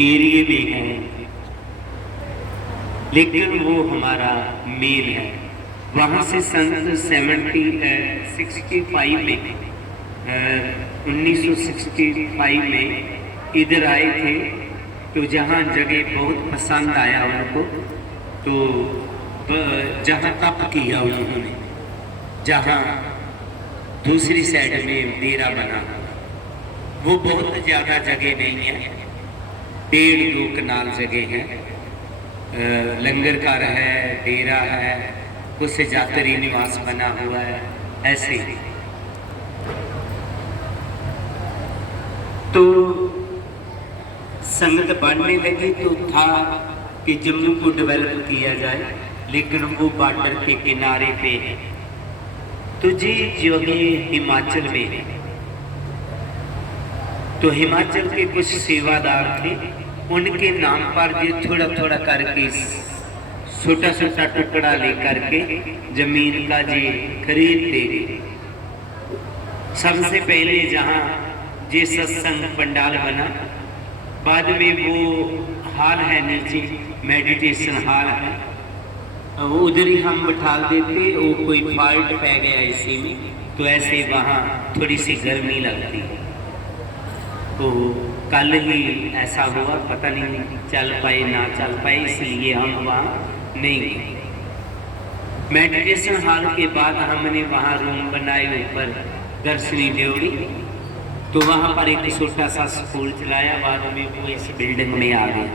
एरिए में है, लेकिन वो हमारा मेन है। वहाँ से सन 65 में 1965 में इधर आए थे। तो जहाँ जगह बहुत पसंद आया उनको, तो जहाँ तप किया उन्होंने, जहाँ दूसरी साइड में डेरा बना, वो बहुत ज़्यादा जगह नहीं है, 1.5-2 कनाल जगह है। लंगर घर है, डेरा है, कुछ यात्री निवास बना हुआ है, ऐसे ही। तो संगत बढ़ने लगी तो था कि जम्मू को डेवलप किया जाए, लेकिन वो बॉर्डर के किनारे पे है। तो जी जो भी हिमाचल में है, तो हिमाचल के कुछ सेवादार थे, उनके नाम पर ये थोड़ा थोड़ा करके छोटा छोटा टुकड़ा लेकर के जमीन का जी खरीद दे। सबसे पहले जहाँ जे सत्संग पंडाल बना, बाद में वो हाल है नीचे, मेडिटेशन हाल है, उधर ही हम बैठा देते। वो कोई फॉल्ट पै गया इसी में, तो ऐसे वहाँ थोड़ी सी गर्मी लगती है। तो कल ही ऐसा हुआ, पता नहीं चल पाए ना चल पाए, इसलिए हम वहाँ नहीं गए। मेडिटेशन हॉल के बाद हमने वहाँ रूम बनाए ऊपर दर्शनी ड्योढ़ी, तो वहाँ पर एक छोटा सा स्कूल चलाया। बाद में वो इस बिल्डिंग में आ गए,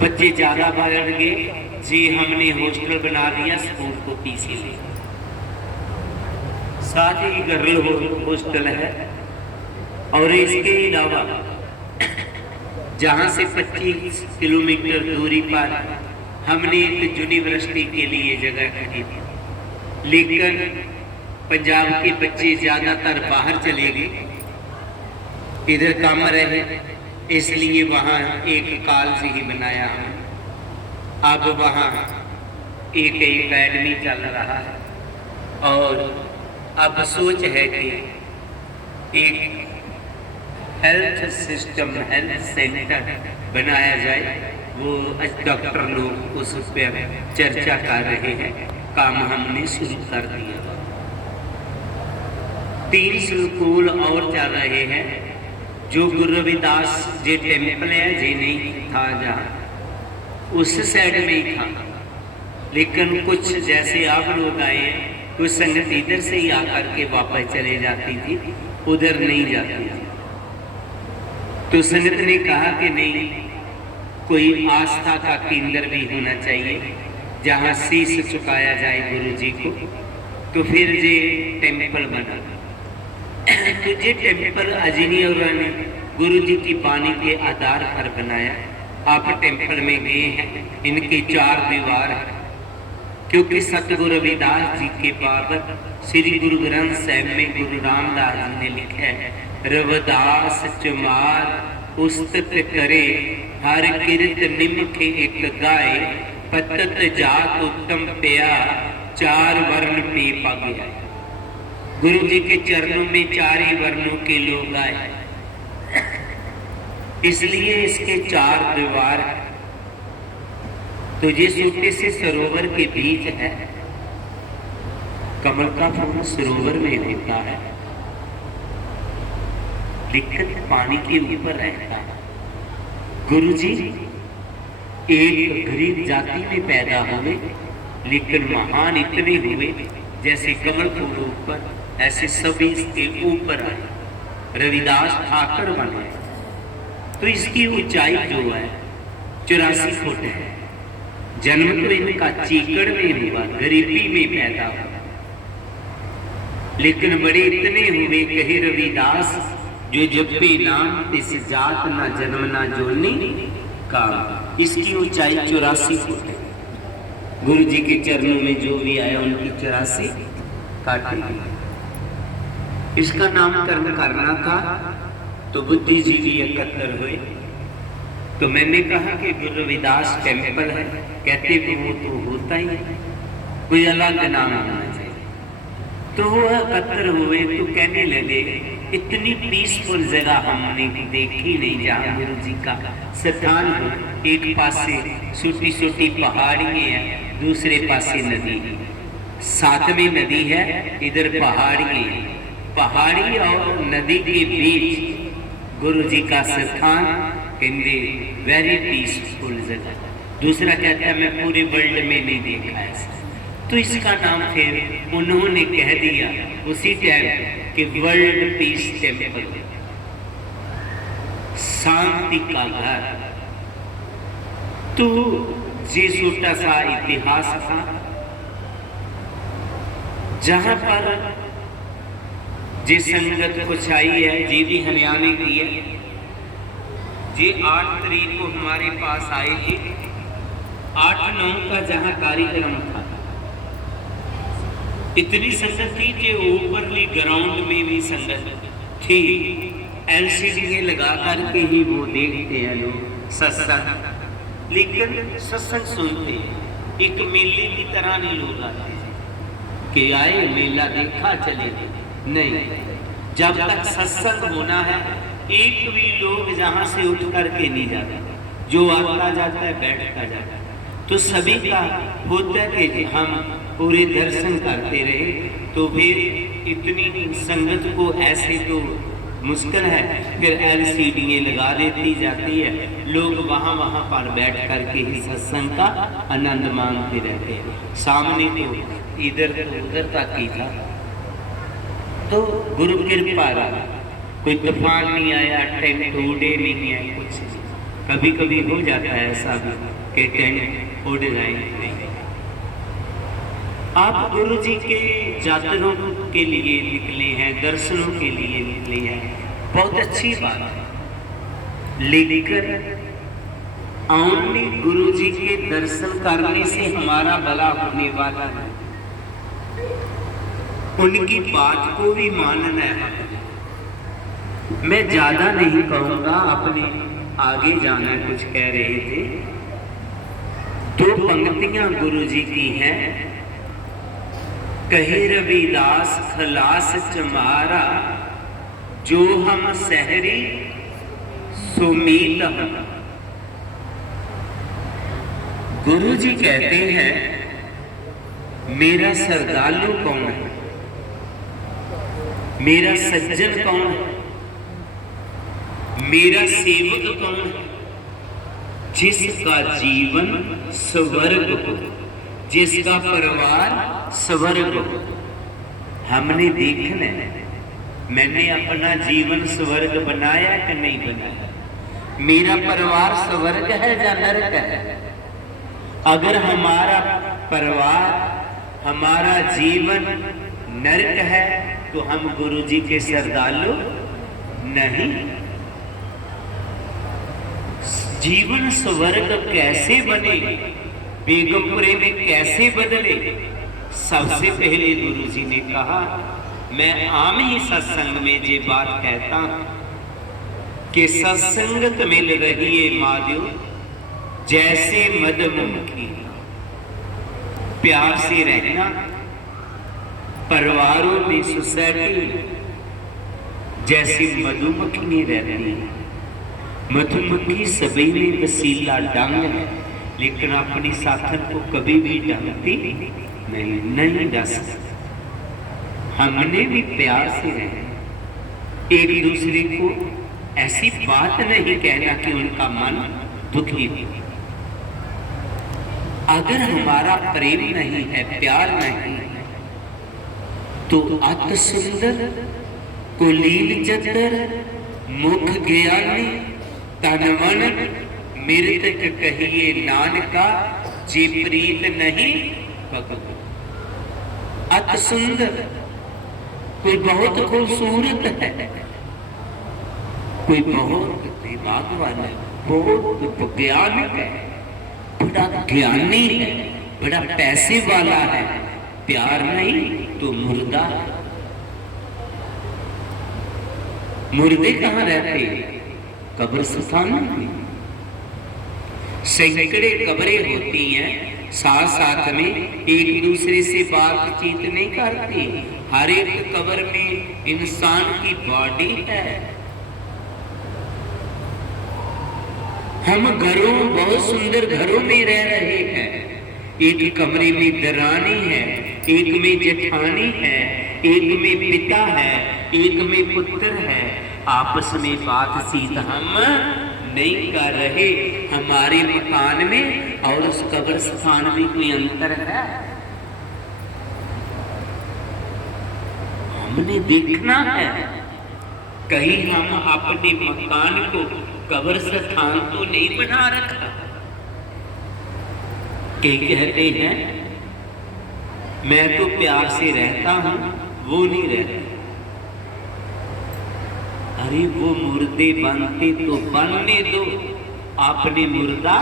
बच्चे ज़्यादा बढ़ गए जी, हमने हॉस्टल बना दिया, स्कूल को पीछे ले, साथ ही गर्ल हॉस्टल है। और इसके अलावा जहाँ से 25 किलोमीटर दूरी पर हमने एक यूनिवर्सिटी के लिए जगह खरीदी, लेकिन पंजाब के बच्चे ज़्यादातर बाहर चले गए, इधर काम रहे, इसलिए वहाँ एक कॉलेज ही बनाया हमने। अब वहाँ एक एकेडमी चल रहा है, और अब सोच है कि एक हेल्थ सिस्टम, हेल्थ सेंटर बनाया जाए। वो डॉक्टर लोग उस पर चर्चा कर रहे हैं, काम हमने शुरू कर दिया। 3 स्कूल और चल रहे हैं, जो गुरु रविदास जे टेम्पल है जे नहीं था, जहाँ उस साइड में ही था, लेकिन कुछ जैसे आप लोग आए हैं, कुछ संगत इधर से ही आकर के वापस चले जाती थी, उधर नहीं जाती थी। तो संगत ने कहा कि नहीं, कोई आस्था का केंद्र भी होना चाहिए, जहाँ शीश झुकाया जाए गुरु जी को। तो फिर ये टेम्पल बना। तो ये टेम्पल अजनी और ने गुरु जी की बानी के आधार पर बनाया। आप टेम्पल में गए हैं, इनके 4 दीवार हैं, क्योंकि सतगुरु रविदास जी के बाद श्री गुरु ग्रंथ साहिब में गुरु रामदास जी ने लिखा है, रविदास चमार उस्तत करे, हर किरत निमख एक गाय, पतत जात उत्तम पिया, 4 वर्ण पे पा गया। गुरु जी के चरणों में 4 ही वर्णों के लोग आए, इसलिए इसके 4 द्वार। तो ये छोटे से सरोवर के बीच है, कमल का फूल सरोवर में होता है, लेकिन पानी के ऊपर रहता है। गुरु जी एक गरीब जाति में पैदा हुए, लेकिन महान इतने हुए, जैसे कमल फूल ऊपर, ऐसे सभी इसके ऊपर आए। रविदास ठाकर बने, तो इसकी ऊंचाई जो है 84 फुट है। जन्म तो इनका चीकड़ में हुआ, गरीबी में पैदा हुआ, लेकिन बड़े इतने हुए, कहे रविदास जो जपे नाम इस जात ना जन्म ना जोड़ने का। इसकी ऊंचाई 84 फुट है। गुरु जी के चरणों में जो भी आया उनकी 84 काटी गई। इसका नामकरण करना था, तो बुद्धिजीवी एकत्र हुए। तो मैंने कहा कि गुरु रविदास टेम्पल है, कहते कि वो तो होता ही है, कोई अलग नाम होना चाहिए। तो वो एकत्र हुए, तो कहने लगे इतनी पीसफुल जगह हमने देखी नहीं जहाँ गुरु जी का स्थान हो। एक पासे छोटी छोटी पहाड़ियाँ हैं, दूसरे पासे नदी, साथ में नदी है, इधर पहाड़ी, पहाड़ी और नदी के बीच गुरु जी का स्थान। कहते वेरी पीसफुल जगह। दूसरा कहता है मैं पूरे वर्ल्ड में नहीं देखा ऐसा। तो इसका नाम फिर उन्होंने कह दिया उसी टाइम कि वर्ल्ड पीस टेम्पल, शांति का घर। तो ये छोटा सा इतिहास था जहां पर जी संगत कुछ आई है, जी भी हरियाणा की है। जी 8 तारीख को हमारे पास आए थे। 8-9 का जहां कार्यक्रम था, इतनी संगत थी कि ऊपरली ग्राउंड में भी संगत थी। एलसीडी लगा करके ही वो देखते हैं लोग सत्संग, लेकिन सत्संग सुनते हैं। एक मेले की तरह नहीं लोग आते कि आए मेला देखा चले, नहीं। जब तक सत्संग होना है एक भी लोग जहां से उठ करके नहीं जाता, जो आता जाता है बैठता जाता है। तो सभी का होता है कि हम पूरे दर्शन करते रहे। तो फिर इतनी संगत को ऐसे तो मुश्किल है, फिर एलसीडी लगा देती जाती है, लोग वहाँ पर बैठ करके ही सत्संग का आनंद मानते रहते हैं। सामने तो इधर उधर तक ही था। तो गुरु कृपा रहा, कोई तूफान नहीं आया, टेंट उड़े नहीं है कुछ। कभी कभी हो जाता है ऐसा भी कि टेंट उड़ जाए। आप गुरु जी के यात्रों के लिए निकले हैं, दर्शनों के लिए निकले हैं, बहुत अच्छी बात है। लेकिन ओनली गुरु जी के दर्शन करने से हमारा भला होने वाला है, उनकी बात को भी मानना है। मैं ज्यादा नहीं कहूंगा, अपने आगे जाना कुछ कह रहे थे। 2 पंक्तियां गुरु जी की हैं। कहे रविदास खलास चमारा, जो हम सहरी सुमीत हम। गुरु जी कहते हैं मेरा श्रद्धालु कौन है, मेरा सज्जन कौन है, मेरा सेवक कौन है, जिसका जीवन स्वर्ग हो, जिसका परिवार स्वर्ग हो। हमने देखना है मैंने अपना जीवन स्वर्ग बनाया कि नहीं बनाया, मेरा परिवार स्वर्ग है या नरक है। अगर हमारा परिवार, हमारा जीवन नरक है तो हम गुरु जी के श्रद्धालु नहीं। जीवन स्वर्ग कैसे बने, बेगमपुरे में कैसे बदले। सबसे पहले गुरु जी ने कहा, मैं आम ही सत्संग में ये बात कहता कि सत्संगत मिल रही है माधव जैसे मधुमक्खी। प्यार से रहना, परिवारों में सोसाइटी जैसी मधुमक्खी रहती है। मधुमक्खी सभी में वसीला डंग है, लेकिन अपनी साथन को कभी भी डंगती नहीं जा सकती। हमने भी प्यार से रहना, एक दूसरे को ऐसी बात नहीं कहना कि उनका मन दुखी हो। अगर हमारा प्रेम नहीं है, प्यार नहीं है, तो अत सुंदर कुलीन जतर मुख ज्ञानी तनमन मृतक कहिए नानका जे प्रीत नहीं भगत। अत सुंदर कोई बहुत खूबसूरत है, कोई बहुत दिमाग वाला है, बहुत वैज्ञानिक है, बड़ा ज्ञानी है, बड़ा पैसे वाला है, प्यार नहीं तो मुर्दा। मुर्दे कहाँ रहते, कब्रिस्तान में। सैकड़े कब्रें होती हैं, साथ साथ में एक दूसरे से बातचीत नहीं करती। हर एक कब्र में इंसान की बॉडी है। हम घरों, बहुत सुंदर घरों में रह रहे हैं। एक कमरे में दरानी है, एक में जेठानी है, एक में पिता है, एक में पुत्र है। आपस में बातचीत हम नहीं कर रहे। हमारे मकान में और उस कब्रिस्तान में कोई अंतर है? हमने देखना है। कहीं हम अपने मकान को कब्रिस्तान तो नहीं बना रखा। कई कहते हैं मैं तो प्यार से रहता हूं, वो नहीं रहते। अरे वो मुर्दे बनते तो बनने दो, आपने मुर्दा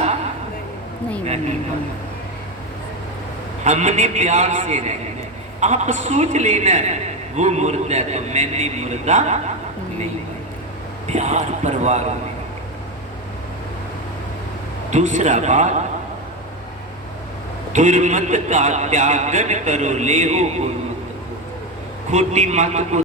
नहीं बनना। हमने प्यार से रहना। आप सोच लेना वो मुर्दा है तो मैंने मुर्दा नहीं। प्यार परिवार में। दूसरा बात, दुर्मत का त्यागन करो, ले हो गुरमत। खोटी मत को